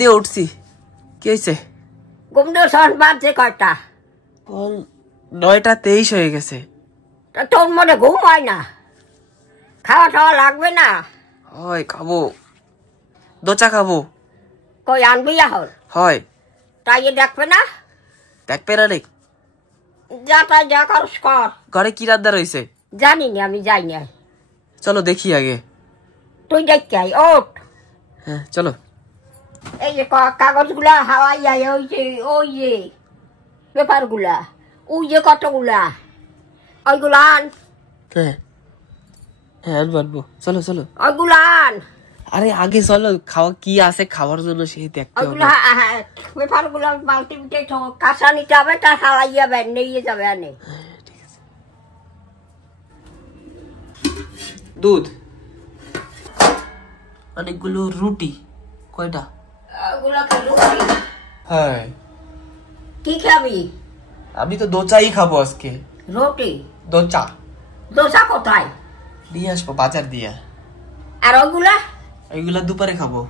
দিয়ে উঠছি। কি হয়েছে? ঘুম দিয়ে সন বাজছে কয়টা? 9:23 হয়ে গেছে। তোর মনে ঘুম হয় না? খাওয়া টাওয়া লাগবে না? হয়, খাবো। দোচা খাবো। কই আনবি এখন? হয়। তাই দেখবে না? দেখবে না নেই? যা তাই যা করস কর। ঘরে কি রান্না রয়েছে? জানি না, আমি যাই না। চলো দেখি আগে। তুই দেখতে আই, ওঠ। হ্যাঁ চলো। এই যে কাগজগুলা হাওয়াই যায়, ওই যে পেপারগুলা, ওই যে কতগুলা, ওইগুলা আন। হ্যাঁ হ্যাঁ আনবো। চলো চলো। ওইগুলা আন। আরে আগে চলো, খাওয়া কি আছে খাওয়ার জন্য সেই দেখতে হবে। ওইগুলা পেপারগুলা বালতি উঠে কাঁচা নিতে হবে, তা হাওয়াই যাবে, নিয়ে যাবে আনে। দুধ, অনেকগুলো রুটি। কয়টা? ওগুলা কি রুটি? হ্যাঁ। কি খাবি? আমি তো দোচাই খাবো আজকে। রুটি? দোচা। দোসা কোথায়? নিয়ে আসবো বাজার দিয়ে। আর ওইগুলা? ওইগুলা দুপুরে খাবো।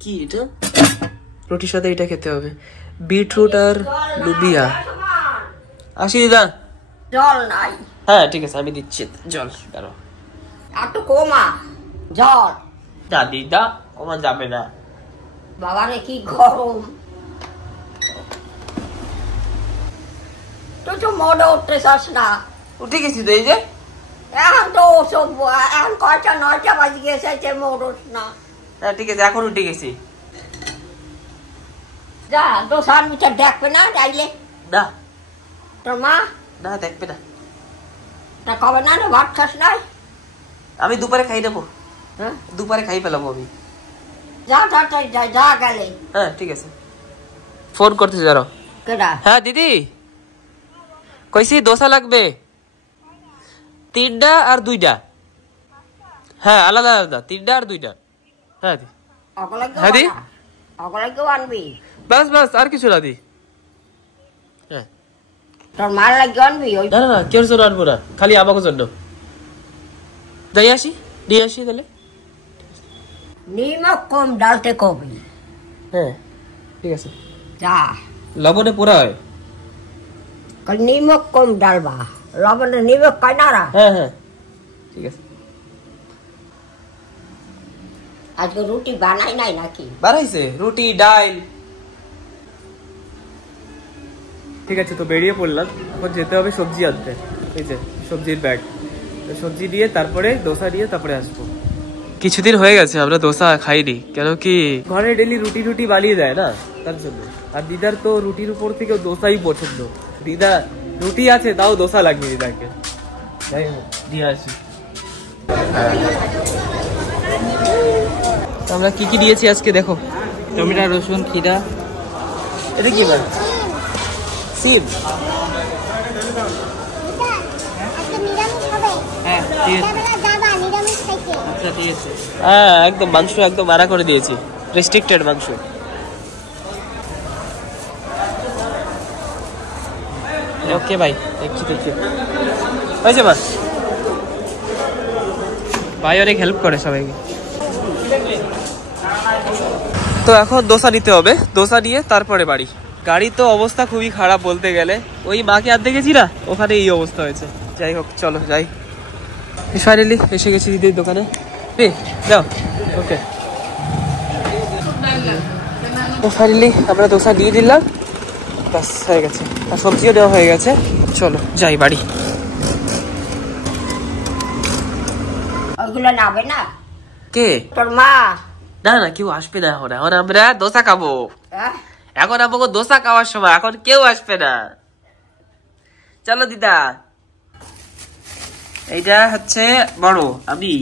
কি এটা? রুটির সাথে এটা খেতে হবে। বিটরুট আর লুবিয়া। আসি দিদা। জল নাই? হ্যাঁ ঠিক আছে, আমি দিচ্ছি জল। দাঁড়াও একটু কমা জল। না দিদা, কমা যাবে না। বাবারে কি গরম। তুই তো মোড়ে উঠতে চাস না? উঠে গেছি তো, এই যে এখন তো ওসব, এখন কয়টা 9টা বাজে গেছে, মোড় উঠ না। হ্যাঁ ঠিক আছে, এখন উঠে গেছি। যা দোসার মিটার দেখবে না যাইলে? না। তোর মা? না দেখবে না। তা কবে না ভাত খাস নাই? আমি দুপুরে খাই নেবো। হ্যাঁ দুপুরে খাই ফেলাবো আমি। যা তাড়াতাড়ি যা, যা গেলে। হ্যাঁ ঠিক আছে, ফোন করতেছি দাঁড়াও। কেডা? হ্যাঁ দিদি, কইছি দোসা লাগবে 3টা আর 2টা। হ্যাঁ আলাদা আলাদা, 3টা আর 2টা। হ্যাঁ দি। হ্যাঁ দি, ওগুলো কেউ আনবি? বাস বাস, আর কিছু না দি। হ্যাঁ তোর মার লাগে আনবি? ওই না না না, কেউ জন্য আনবো না, খালি আমাকে জন্য। যাই আসি, নিয়ে আসি তাহলে। নিমক কম ডালতে কবি। হ্যাঁ ঠিক আছে। যা। লবণে পোড়া হয়। নিমক কম ডালবা, লবণে নিমক কয় না। হ্যাঁ হ্যাঁ ঠিক আছে। আজকে রুটি বানাই নাই নাকি? বানাইছে রুটি ডাল। ঠিক আছে, তো বেরিয়ে পড়লাম। এখন যেতে হবে সবজি আনতে। এই যে সবজির ব্যাগ, সবজি দিয়ে তারপরে দোসা দিয়ে তারপরে আসবো। কিছুদিন হয়ে গেছে আমরা দোসা খাইনি, কেন কি ঘরে ডেলি রুটি রুটি বানিয়ে দেয় না, তার জন্য। আর দিদার তো রুটির উপর থেকে দোসাই পছন্দ। দিদা রুটি আছে তাও দোসা লাগবে দিদাকে। যাই হোক দিয়ে আসি। আমরা কি কি দিয়েছি আজকে দেখো। টমেটো, রসুন, খিরা। এটা কি বল? সিম। হ্যাঁ ঠিক আছে। আচ্ছা ঠিক আছে। হ্যাঁ একদম মাংস একদম মারা করে দিয়েছি, রেস্ট্রিক্টেড মাংস। ওকে ভাই, দেখছি দেখছি হয়েছে বাস। ভাই অনেক হেল্প করে সবাইকে। তো এখন দোসা নিতে হবে, দোসা নিয়ে তারপরে বাড়ি। গাড়ি তো অবস্থা খুবই খারাপ বলতে গেলে, ওই মাকে আর দেখেছি না, ওখানে এই অবস্থা হয়েছে। যাই হোক চলো যাই। ফাইনালি এসে গেছি দিদির দোকানে। যাও ওকে। তো ফাইনালি আমরা দোসা দিয়ে দিলাম, ব্যাস হয়ে গেছে। আর সবজিও দেওয়া হয়ে গেছে। চলো যাই বাড়ি। ওইগুলো নাবে না? কে? তোর মা। না না কেউ আসবে না এখন, এখন আমরা দোসা খাবো। এখন আমাকে দোসা খাওয়ার সময়, এখন কেউ আসবে না। চলো দিদা। এইটা হচ্ছে বড় আমি,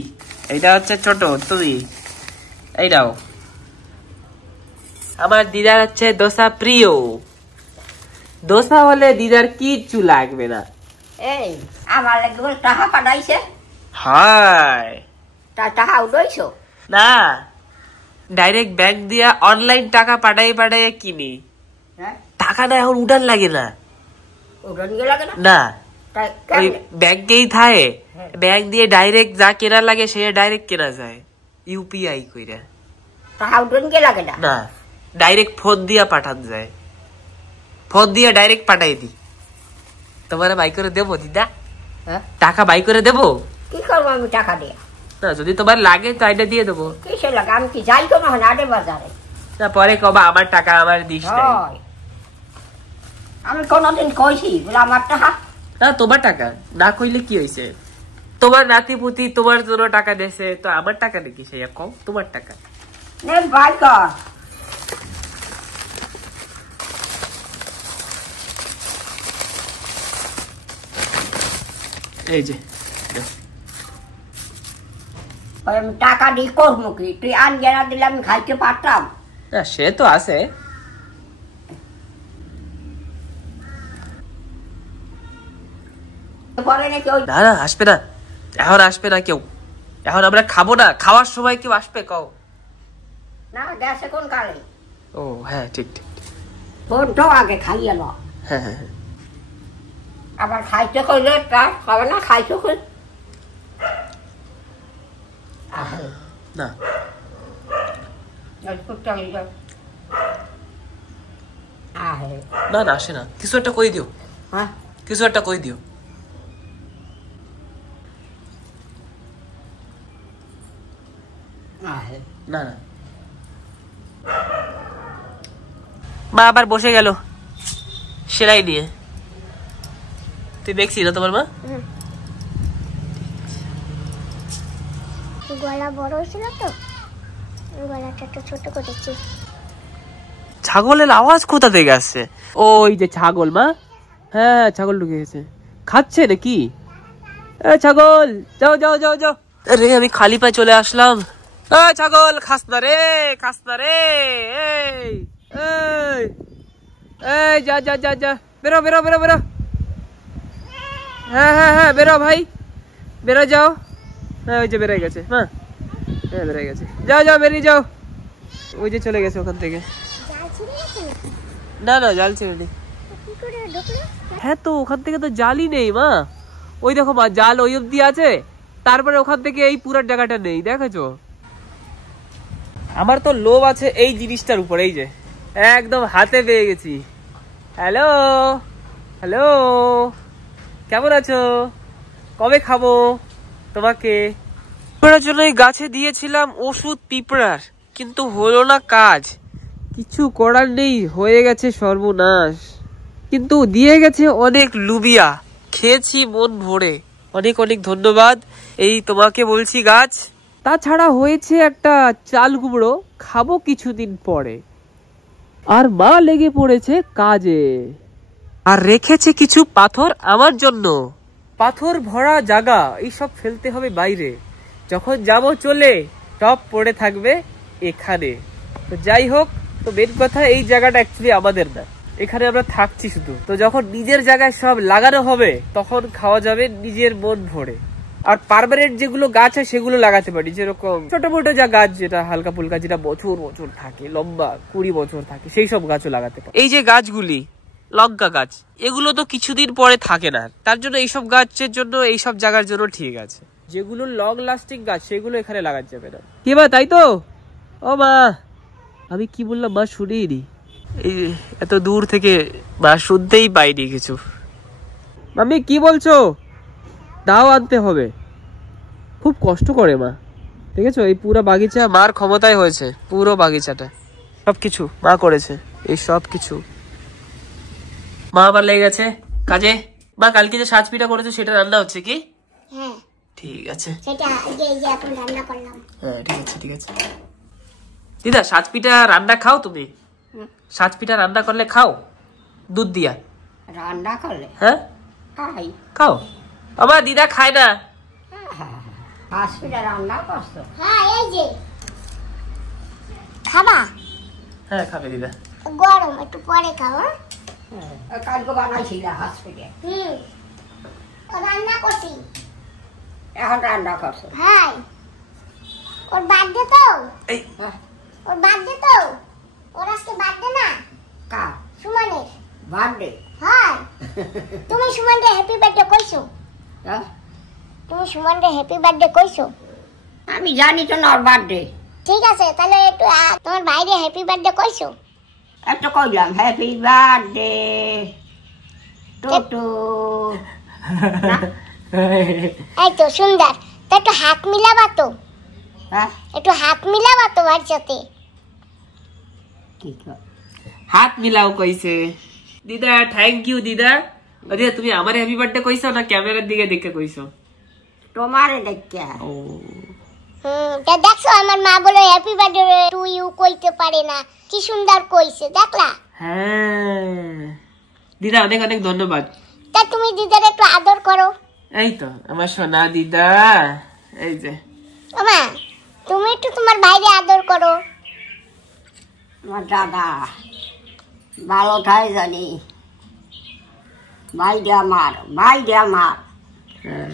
এইটা হচ্ছে ছোট তুমি। এই নাও। আমার দিদার হচ্ছে দোসা প্রিয়। দোসা হলে দিদার কিচ্ছু লাগবে না। এই আমার লাগবে টাকা পাঠাইছে? হায়, তা টাকা উঠাইছো? না, ডাইরেক্ট ব্যাংক দিয়া অনলাইন টাকা পাঠাই পাঠাই কিনি। টাকাটা এখন উঠান লাগে না। উঠান লাগে না? না। ওই ব্যাংকেই থাকে, ব্যাংক দিয়ে ডাইরেক্ট যা কেনা লাগে সে ডাইরেক্ট কেনা যায় ইউপিআই কইরা। টাকা উঠন কে লাগে না? না, ডাইরেক্ট ফোন দিয়া পাঠান যায়, ফোন দিয়া ডাইরেক্ট পাঠাই দি। তোমার বাই করে দেবো দিদা? টাকা বাই করে দেবো? কি করবো আমি টাকা দিয়ে? না, যদি তোমার লাগে তো এটা দিয়ে দেবো। কিসে লাগে? আমি কি যাই কোনো হাটে বাজারে? না, পরে কবা আমার টাকা আমার দিস নাই। আমি কোনদিন কইছি বলে আমার টাকা? না, তোমার টাকা না কইলে কি হয়েছে? তোমার নাতি পুতি তোমার জন্য টাকা দিয়েছে, তো আমার টাকা নাকি সেই কম? তোমার টাকা নে বাই কর। এই যে আমি টাকা দিয়ে করবো কি? তুই আনজে না দিলে আমি খাইতে পারতাম? না, সে তো আছে। না না, আসবে না, এখন আসবে না কেউ। এখন আমরা খাবো না, খাওয়ার সময় কেউ আসবে কও? না, গেছে কোন কালে? ও হ্যাঁ, ঠিক ঠিক। ফোনটাও আগে খাইয়ে লো। হ্যাঁ হ্যাঁ হ্যাঁ। আবার খাইতে কইলে কাজ হবে না, খাইতে কই না, না না, আসে না। কিছু একটা কই দিও, কিছু একটা কই দিও। না না, মা আবার বসে গেল সেলাই নিয়ে। তুই দেখছিস না তোমার মা? গলা বড় ছিল তো, গলাটা একটু ছোট করেছি। ছাগলের আওয়াজ কোথা থেকে আসছে? ওই যে ছাগল মা। হ্যাঁ, ছাগল ঢুকে গেছে। খাচ্ছে নাকি? ছাগল যাও যাও যাও যাও। আরে আমি খালি পায়ে চলে আসলাম। ছাগল খাস না রে, খাস না রে। এই যা যা যা যা, বেরো বেরো বেরো বেরো। হ্যাঁ হ্যাঁ হ্যাঁ, বেরো ভাই, বেরো যাও। হ্যাঁ, ওই যে বেরোয় গেছে। হ্যাঁ হ্যাঁ, বেরোয় গেছে। যাও যাও, বেরিয়ে যাও। ওই যে চলে গেছে ওখান থেকে। না না, জাল ছেড়ে নি। হ্যাঁ, তো ওখান থেকে তো জালই নেই মা। ওই দেখো মা, জাল ওই অব্দি আছে, তারপরে ওখান থেকে এই পুরো জায়গাটা নেই, দেখেছো? আমার তো লোভ আছে এই জিনিসটার উপর। এই যে একদম হাতে পেয়ে গেছি। হ্যালো হ্যালো, কেমন আছো? কবে খাবো তোমাকে? পিঁপড়ার জন্য এই গাছে দিয়েছিলাম ওষুধ পিঁপড়ার, কিন্তু হলো না কাজ। কিছু করার নেই, হয়ে গেছে সর্বনাশ। কিন্তু দিয়ে গেছে অনেক লুবিয়া, খেয়েছি মন ভরে। অনেক অনেক ধন্যবাদ এই তোমাকে বলছি গাছ। তাছাড়া হয়েছে একটা চাল কুমড়ো, খাবো কিছুদিন পরে। আর মা লেগে পড়েছে কাজে, আর রেখেছে কিছু পাথর আমার জন্য। পাথর ভরা জায়গা, এইসব ফেলতে হবে বাইরে। যখন যাবো চলে, সব পড়ে থাকবে এখানে। তো যাই হোক, তো মেন কথা এই জায়গাটা অ্যাকচুয়ালি আমাদের না, এখানে আমরা থাকছি শুধু। তো যখন নিজের জায়গায় সব লাগানো হবে, তখন খাওয়া যাবে নিজের মন ভরে। আর পার্মানেন্ট যেগুলো গাছ হয় সেগুলো লাগাতে পারি, যেরকম ছোট মোটো যা গাছ, যেটা হালকা ফুলকা, যেটা বছর বছর থাকে, লম্বা 20 বছর থাকে, সেই সব গাছও লাগাতে পারি। এই যে গাছগুলি লঙ্কা গাছ, এগুলো তো কিছুদিন পরে থাকে না, তার জন্য এইসব গাছের জন্য, এইসব জায়গার জন্য ঠিক আছে। যেগুলো লং লাস্টিং গাছ সেগুলো এখানে লাগাতে যাবে না। কি বা, তাই তো? ও মা, আমি কি বললাম মা শুনিনি। এই এত দূর থেকে মা শুনতেই পাইনি কিছু। মাম্মি কি বলছো? দাও আনতে হবে। খুব কষ্ট করে মা, ঠিক আছে? এই পুরো বাগিচা মার ক্ষমতায় হয়েছে, পুরো বাগিচাটা সবকিছু মা করেছে। এই সব কিছু মা আবার লেগে গেছে কাজে। মা কালকে যে সাজ পিঠা করেছে সেটা রান্না হচ্ছে কি? হ্যাঁ, ঠিক আছে, সেটা এই যে এখন রান্না করলাম। হ্যাঁ ঠিক আছে ঠিক আছে। দিদা, সাজ পিঠা রান্না খাও তুমি? সাজ পিঠা রান্না করলে খাও দুধ দিয়া? রান্না করলে হ্যাঁ খাই। খাও। আমার দিদা খায় না। হাসপিটাল রান্না করছো? হ্যাঁ, এই যে খাবা। হ্যাঁ খাবে দিদা। গরম, একটু পরে খাও। কালকে বানাইছিল হসপিটাল। ও রান্না করছি। এখন রান্না করছো? হ্যাঁ, ওর বার্থডে তো। এই ওর বার্থডে তো। ওর আজকে বার্থডে না? কার? সুমনের বার্থডে? হ্যাঁ। তুমি সুমনরে হ্যাপি বার্থডে কইছো? হ্যাঁ? তুমি সুমনরে হ্যাপি বার্থডে কইছো? আমি জানি তো না ওর বার্থডে। ঠিক আছে, তাহলে একটু তোমার ভাইরে হ্যাপি বার্থডে কইছো? একটা কইলাম হ্যাপি বার্থডে টুটু। এই তো সুন্দর। তা একটু হাত মিলাবা তো, হ্যাঁ একটু হাত মিলাবা তো ওর সাথে। কি কর? হাত মিলাও কইছে। দিদা থ্যাংক ইউ দিদা। দিদা তুমি আমার হ্যাপি বার্থডে কইছো না ক্যামেরার দিকে দেখে কইছো? তোমারে দেখে। ও তা দেখছো আমার মা বলে হ্যাপি বার্থডে টু ইউ কইতে পারে না, কি সুন্দর কইছে দেখলা? হ্যাঁ দিদা অনেক অনেক ধন্যবাদ। তা তুমি দিদার একটু আদর করো। এই তো আমার সোনা দিদা, এই যে মা তুমি একটু তোমার ভাইরে আদর করো। আমার দাদা ভালো থাকে জানি। ভাই দে আমার, ভাই দে আমার। হ্যাঁ।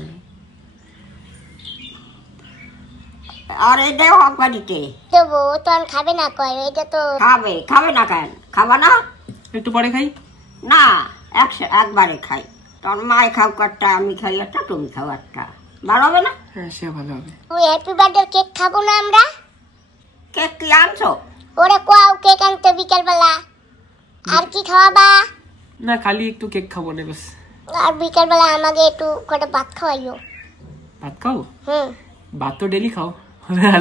আর এটাও হক বাড়িতে দেবো তো আর খাবে না কয়, এটা তো খাবে। খাবে না কেন? খাবা না? একটু পরে খাই না, একবারে খাই। তোর মায় খাও একটা, আমি খাই একটা, তুমি খাও একটা, ভালো হবে না? হ্যাঁ সে ভালো হবে। ওই হ্যাপি বার্থডে কেক খাবো না আমরা? কেক কি আনছো? ওরা কোয়াও কেক আনতে বিকেল বেলা। আর কি খাওয়াবা? না খালি একটু কেক খাবো না বাস। আর বিকেল বেলা আমাকে একটু কটা ভাত খাওয়াইও। ভাত খাও? ভাত তো ডেলি খাও।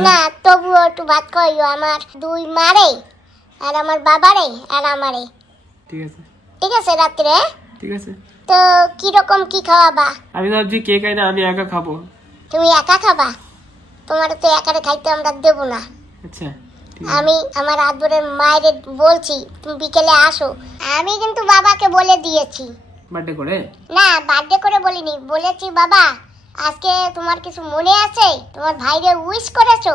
না তবুও একটু ভাত খাওয়াইও আমার দুই মারে, আর আমার বাবারে আর আমারে। ঠিক আছে ঠিক আছে রাত্রে? ঠিক আছে। তো কিরকম কি খাওয়াবা? আমি ভাবছি কেক আই না আমি একা খাবো। তুমি একা খাবা? তোমার তো একারে খাইতে আমরা দেবো না। আচ্ছা আমি আমার আদরের মায়ের বলছি তুমি বিকেলে আসো। আমি কিন্তু বাবাকে বলে দিয়েছি। বার্থডে করে? না বার্থডে করে বলিনি, বলেছি বাবা আজকে তোমার কিছু মনে আছে, তোমার ভাইরে উইশ করেছো?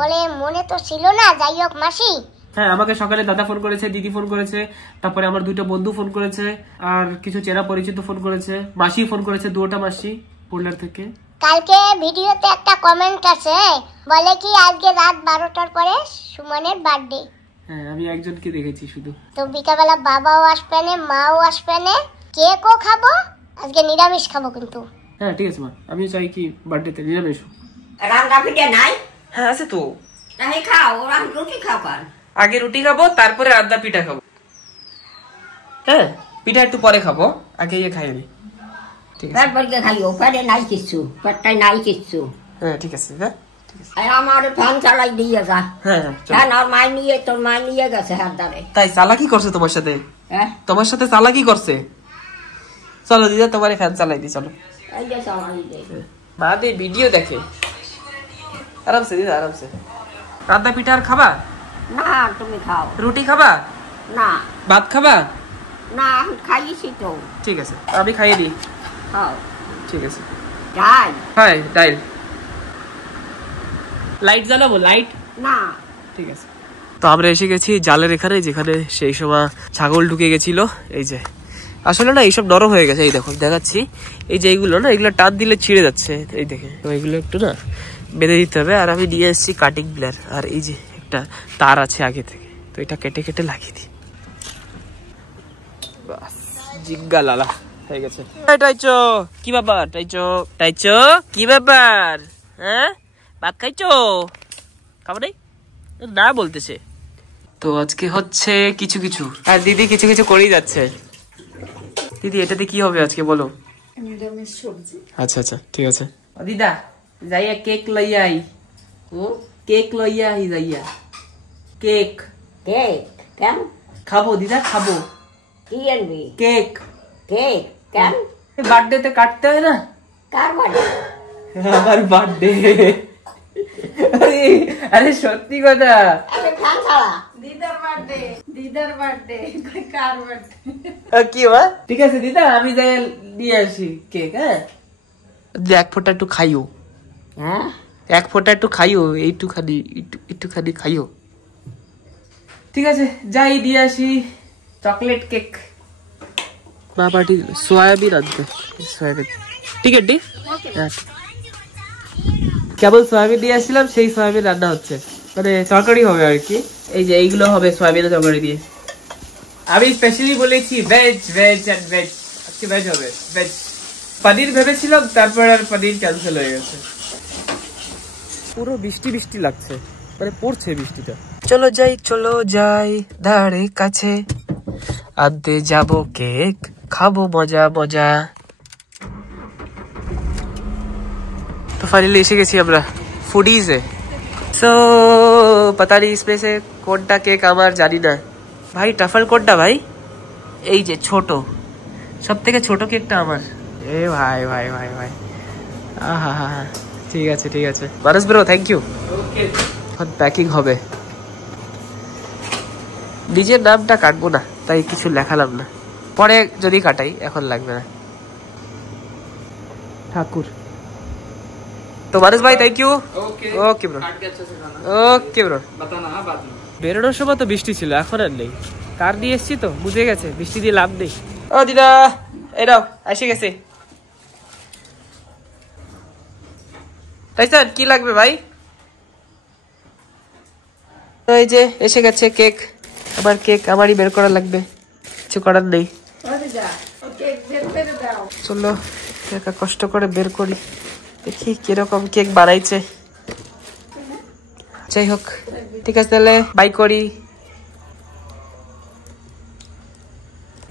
বলে মনে তো ছিল না, যাই হোক মাসি। হ্যাঁ আমাকে সকালে দাদা ফোন করেছে, দিদি ফোন করেছে, তারপরে আমার দুইটা বন্ধু ফোন করেছে, আর কিছু চেনা পরিচিত ফোন করেছে, মাসি ফোন করেছে, দুটা মাসি পুরুলিয়ার থেকে। কালকে ভিডিওতে একটা কমেন্ট আছে, বলে কি আজকে রাত 12টার পরে সুমনের বার্থডে। হ্যাঁ আমি একজনকে দেখেছি শুধু। তো বিকালবেলা বাবাও আসবে না, মাও আসবে না, কেকও খাবো, আজকে নিরামিষ খাবো কিন্তু। হ্যাঁ ঠিক আছে মা, আমি চাই কি বার্থডেতে নিরামিষ। রান্না পিঠে নাই? হ্যাঁ আছে তো। তাই খাও, ওরা রুটি খাও কান। আগে রুটি খাবো তারপরে আদা পিঠা খাবো। হ্যাঁ পিঠা একটু পরে খাবো, আগে ইয়ে খাই আমি। ঠিক আছে তারপর খাইও, পেটে নাই কিচ্ছু, পেটটাই নাই কিচ্ছু। হ্যাঁ ঠিক আছে। হ্যাঁ আর আমার ফ্যান চালাই দিয়ে যা। হ্যাঁ হ্যাঁ ওর মায় নিয়ে, তোর মায় নিয়ে গেছে হাত ধরে। তাই চালাকি করছে তোমার সাথে? হ্যাঁ তোমার সাথে চালাকি করছে? চলো দিদা তোমার ফ্যান চালাই দি চলো। এই যে চালাই দে। মা দে ভিডিও দেখে আরামসে দিদা আরামসে। আদা পিঠা আর খাবা? না তুমি খাও। রুটি খাবা? না ভাত খাবা? না খাইছি তো। ঠিক আছে আমি খাইয়ে দিই। খাও। ঠিক আছে যাই। হ্যাঁ ডাইল। লাইট জ্বালাবো? লাইট না ঠিক আছে। তো আমরা এসে গেছি জালের এখানে, যেখানে সেই সময় ছাগল ঢুকে গেছিল। এই যে আসলে না এইসব নরম হয়ে গেছে, এই দেখো দেখাচ্ছি। এই যে এইগুলো না, এগুলো টান দিলে ছিঁড়ে যাচ্ছে, এই দেখে। তো এইগুলো একটু না বেঁধে দিতে হবে। আর আমি নিয়ে এসেছি কাটিং প্লেয়ার, আর এই যে একটা তার আছে আগে থেকে, তো এটা কেটে কেটে লাগিয়ে দিই। বাস জিজ্ঞা লালা হয়ে গেছে। টাইচো কি ব্যাপার? টাইচো টাইচো কি ব্যাপার? হ্যাঁ ভাত খাইছো? খাবো নাই না বলতেছে। তো আজকে হচ্ছে কিছু কিছু, আর দিদি কিছু কিছু করেই যাচ্ছে। দিদি এটাতে কি হবে আজকে বলো? আচ্ছা আচ্ছা ঠিক আছে। দিদা যাইয়া কেক লইয়া আই। কেক লইয়া আই যাইয়া। কেক কেক কেন খাবো দিদা, খাবো। কি আনবি? কেক। কেক কেন? বার্থডে তে কাটতে হয় না? কার বাড়ি? আমার বার্থডে। আরে সত্যি কথা। আরে খান ছাড়া। দিদার বার্থডে, দিদার বার্থডে, কার বার্থডে? কি বা? ঠিক আছে দিদা আমি যাই নিয়ে আসি কেক। হ্যাঁ এক ফোঁটা একটু খাইও। হ্যাঁ এক ফোঁটা একটু খাইও, এইটুখানি একটুখানি খাইও। ঠিক আছে যাই দিয়ে আসি চকলেট কেক। বাবাটি সয়াবিন আনতে, সয়াবিন টিকেট দি। কেবল সয়াবিন দিয়ে আসছিলাম, সেই সয়াবিন রান্না হচ্ছে, মানে তরকারি হবে আর কি। এই যে এইগুলো হবে সয়াবিনের তরকারি দিয়ে। আমি স্পেশালি বলেছি ভেজ ভেজ এন্ড ভেজ। আজকে ভেজ হবে, ভেজ। পনির ভেবেছিলাম, তারপর আর পনির ক্যান্সেল হয়ে গেছে। পুরো বৃষ্টি বৃষ্টি লাগছে, মানে পড়ছে বৃষ্টিটা। চলো যাই ধারে কাছে, আনতে যাবো কেক, খাবো মজা মজা। তো ফাইনালি এসে গেছি আমরা ফুডিজে। সো पता नहीं इसमें से কোনটা কেক আমার জানি না ভাই। ট্রাফল কোনটা ভাই? এই যে ছোট, সব থেকে ছোট কেকটা আমার। এ ভাই ভাই ভাই ভাই, আহা হা, ঠিক আছে ঠিক আছে মানস ব্রো, থ্যাংক ইউ। এখন প্যাকিং হবে। নিজের নামটা কাটবো না, তাই কিছু লেখালাম না, পরে যদি কাটাই, এখন লাগবে না। ঠাকুর तो मानस भाई thank you. Okay bro, okay bro. বেরোনোর সময় তো বৃষ্টি ছিল, এখন আর নেই। কার দিয়ে এসছি তো বুঝে গেছে, বৃষ্টি দিয়ে লাভ নেই। ও দিদা, এই নাও এসে গেছে। টাইসান কি লাগবে ভাই? এই যে এসে গেছে কেক। আমার কেক আমারই বের করা লাগবে, কিছু করার নেই। চলো একা কষ্ট করে বের করি, দেখি কিরকম কেক বানাইছে। যাই হোক, ঠিক আছে তাহলে বাই করি।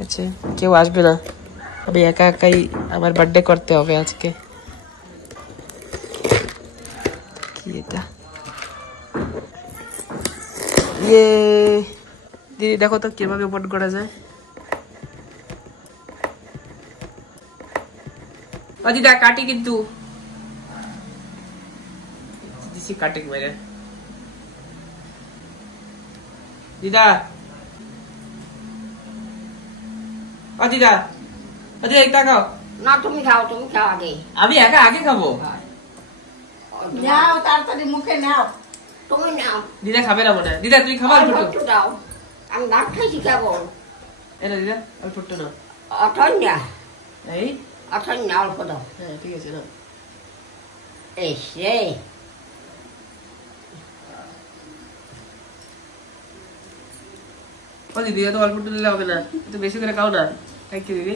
আচ্ছা, কেউ আসবে না, আমি একা একাই আমার বার্থডে করতে হবে আজকে। কি এটা? ইয়ে দিদি দেখো তো কিভাবে ওপেন করা যায়। দিদা কাটি কিন্তু কাটিং মেরে। দিদা ও দিদা, দিদা একটা খাও না। তুমি খাও, তুমি খাও আগে। আমি একা আগে খাবো। নাও তাড়াতাড়ি মুখে নাও। তুমি নাও। দিদা খাবে না মনে হয়। দিদা তুমি খাবার একটু দাও, আমি ভাত খাইছি কেবল। এনা দিদা অল্প একটু নাও। অথন্যা এই অথন্যা অল্প দাও। হ্যাঁ ঠিক আছে নাও। এসে ও দিদি এত অল্প একটু দিলে হবে না, একটু বেশি করে খাও না। থ্যাংক ইউ দিদি,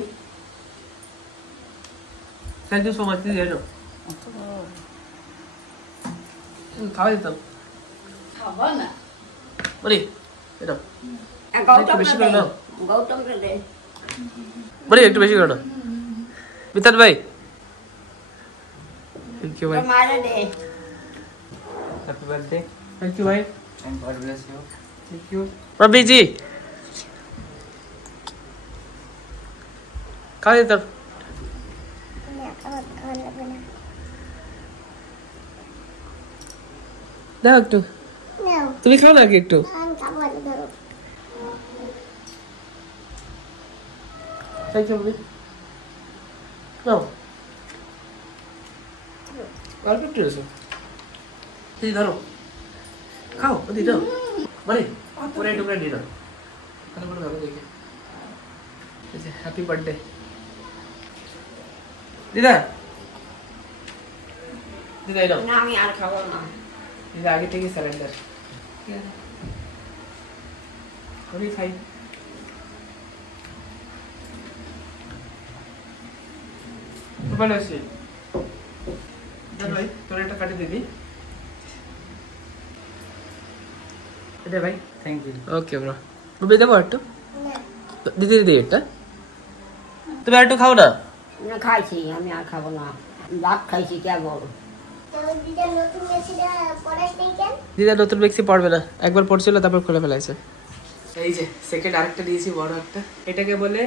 থ্যাংক ইউ সো মাচ দিদি। এনো খাওয়া দিতাম। খাবো না। বলি এনো গৌতম বেশি করে নাও। গৌতম দে বলি একটু বেশি করে নাও। মিতান ভাই থ্যাংক ইউ ভাই। মারা দে। Happy birthday. থ্যাংক ইউ ভাই। God bless you. Thank you Rabi ji. খাওয়া দিতাম। দাও একটু, তুমি খাও না কি একটু। থ্যাংক ইউ নাও অল্প একটু এসো। দিদি ধরো খাও, দিদি দাও মানে পুরো টুকরা দিয়ে দাও। তাহলে বলো ভালো দেখে। হ্যাপি বার্থডে দিদা। দিদা এই নাও। না আমি আর খাবো না। দিদা আগে থেকে সারেন্ডার। আমি খাই। ভালো আছি ভাই, তোর একটা কাটি দিদি। এটা ভাই থ্যাংক ইউ। ওকে ব্রো, রুবি দেবো একটু। দিদি দিদি একটা তুমি আর একটু খাও না। না খাইছি, আমি আর খাবো না, ভাত খাইছি কেবল। দিদা নতুন মেক্সি পড়বে না, একবার পড়ছিল তারপর খুলে ফেলাইছে। এই যে সেকেন্ড আরেকটা দিয়েছি বড় একটা, এটাকে বলে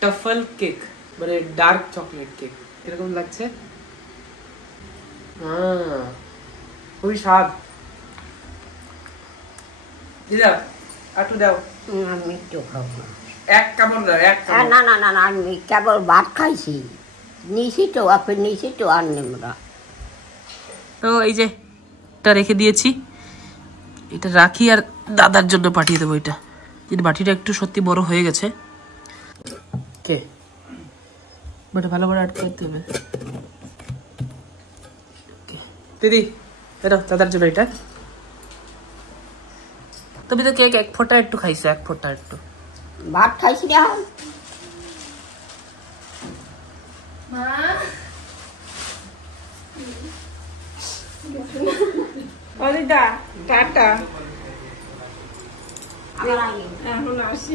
টাফল কেক, মানে ডার্ক চকলেট কেক। কিরকম লাগছে? খুবই স্বাদ। দিদা একটু দাও। আমি একটু খাবো। এক কামড় দাও, এক কামড়। না না না না, আমি কেবল ভাত খাইছি, নিছি তো আপনি নিছি তো আর নেমরা। তো এই যে এটা রেখে দিয়েছি, এটা রাখি আর দাদার জন্য পাঠিয়ে দেবো। এটা কিন্তু বাটিটা একটু সত্যি বড় হয়ে গেছে। কে বাট ভালো করে আটকে দিতে হবে। দিদি এটা দাদার জন্য। এটা তুমি তো কেক এক ফোঁটা একটু খাইছো, এক ফোঁটা একটু। ভাত খাইছি না, অদিদা টাটা আবার আগে এখন আসি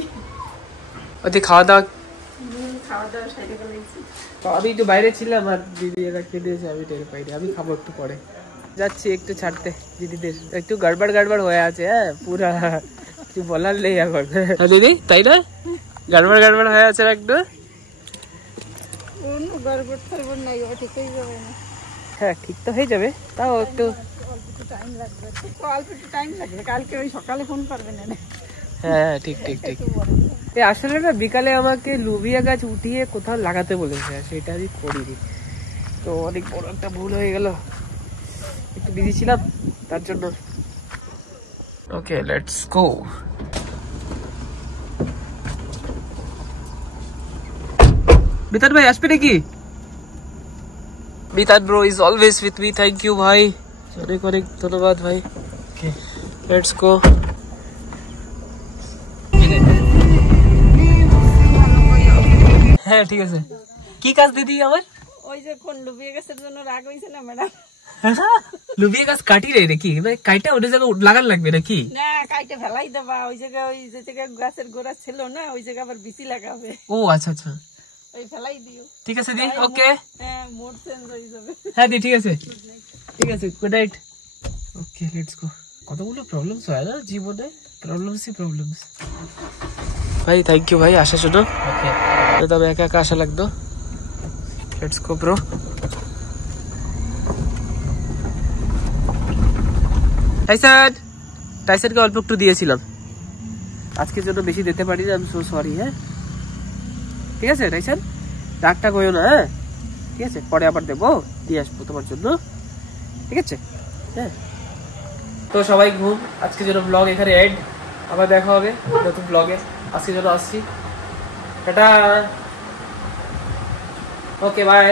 ওতে খাওয়া দাওয়া খাওয়া দাওয়া সাইডে গেছি তো আমি একটু বাইরে ছিলাম আর দিদি এরা খেয়ে দিয়েছে, আমি টের পাইনি। আমি খাবো একটু পরে, যাচ্ছি একটু ছাড়তে দিদিদের। একটু গড়বড় গড়বড় হয়ে আছে, হ্যাঁ পুরা কিছু বলার নেই এখন। হ্যাঁ দিদি তাই না, গড়বড় গড়বড় হয়ে আছে একটু। কোনো গড়বড় টড়বড় নাই, ঠিক হয়ে যাবে না। হ্যাঁ ঠিক তো হয়ে যাবে, তাও একটু টাইম লাগবে, অল্প একটু টাইম লাগবে। কালকে ওই সকালে ফোন করবে না। হ্যাঁ ঠিক ঠিক ঠিক। আসলে না বিকালে আমাকে লুবিয়া গাছ উঠিয়ে কোথাও লাগাতে বলেছে, সেটা আমি করিনি, তো অনেক বড় একটা ভুল হয়ে গেল। একটু বিজি ছিলাম তার জন্য। ওকে লেটস গো। বিতান ভাই আসবে নাকি? Bitan bro is always with me, thank you ভাই, অনেক অনেক ধন্যবাদ ভাই। Okay let's go. হ্যাঁ ঠিক আছে। কি কাজ দিদি আমার? ওই যে কোন লুবিয়ে গাছের জন্য রাগ হয়েছে না ম্যাডাম? লুবিয়া গাছ কাটি রে নাকি, কাইটা ওই জায়গায় লাগান লাগবে নাকি? না কাইটে ফেলাই দেবা, ওই জায়গায় ওই যে জায়গায় গাছের গোড়া ছিল না, ওই জায়গায় আবার বিচি লাগাবে। ও আচ্ছা আচ্ছা ওই ফেলাই দিও। ঠিক আছে দি, ওকে। হ্যাঁ মোড চেঞ্জ হয়ে যাবে। হ্যাঁ দি ঠিক আছে ঠিক আছে, গুড নাইট। ওকে লেটস গো। কতগুলো প্রবলেমস হয় না জীবনে, প্রবলেমসই প্রবলেমস। ভাই থ্যাংক ইউ ভাই আসার জন্য। ওকে তবে একা একা আসা লাগতো। Let's go bro. টাইসানকে অল্প একটু দিয়েছিলাম, আজকের জন্য বেশি দিতে পারি না, আমি সো সরি। হ্যাঁ ঠিক আছে টাইসান, রাগটা করো না। হ্যাঁ ঠিক আছে, পরে আবার দেবো, দিয়ে আসবো তোমার জন্য, ঠিক আছে? হ্যাঁ তো সবাই ঘুম, আজকের জন্য ব্লগ এখানে এন্ড। আবার দেখা হবে নতুন ব্লগে। আজকের জন্য আসছি, টাটা, ওকে বাই।